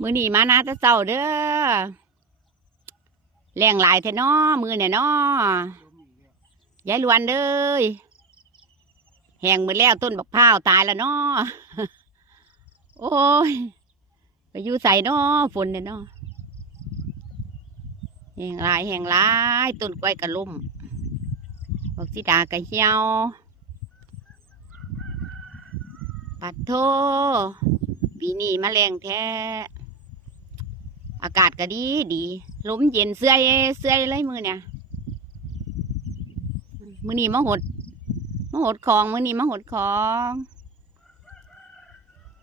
มือหนีมานาจะเจ้าเด้อแรงหลายแท้น้อมือเนี่ยนอยายลวนเด้ยแหงมือแล้วต้นบักพร้าวตายแล้วนอโอ้ย ไปอยู่ใส่นอฝนเนี่ยนอแหงหลายแหงหลายต้นกล้วยกระลุ่มบักสีดากระเหี่ยวปัดโทปีนี้มาแรงแท้ อากาศก็ดีดีลมเย็นเสื้อยเสื้อยเลยมือเนี่ยมือนีมาหดมาหดของมือนีมาหดของ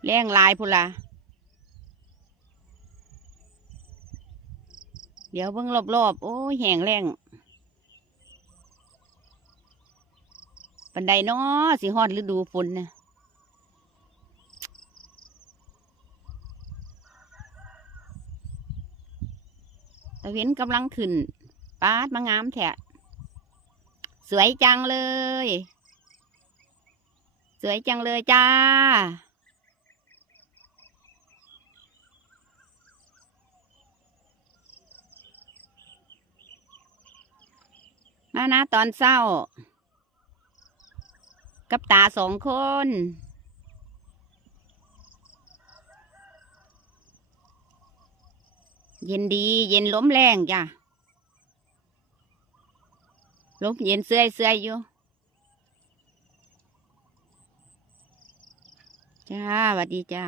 แรงลายพุนละเดี๋ยวเบิ่งรอบๆโอ้แห้งแรงปันไดนาะสิฮอดฤดูฝนนะ ตะเวนกำลังขึ้นปาดมางามแท้สวยจังเลย สวยจังเลยจ้า มานะตอนเศร้า กับตาสองคน เย็นดี เย็นล้มแรงจ้ะลมเย็นเสื่อยเสื่อยอยู่ จ้าสวัสดีจ้า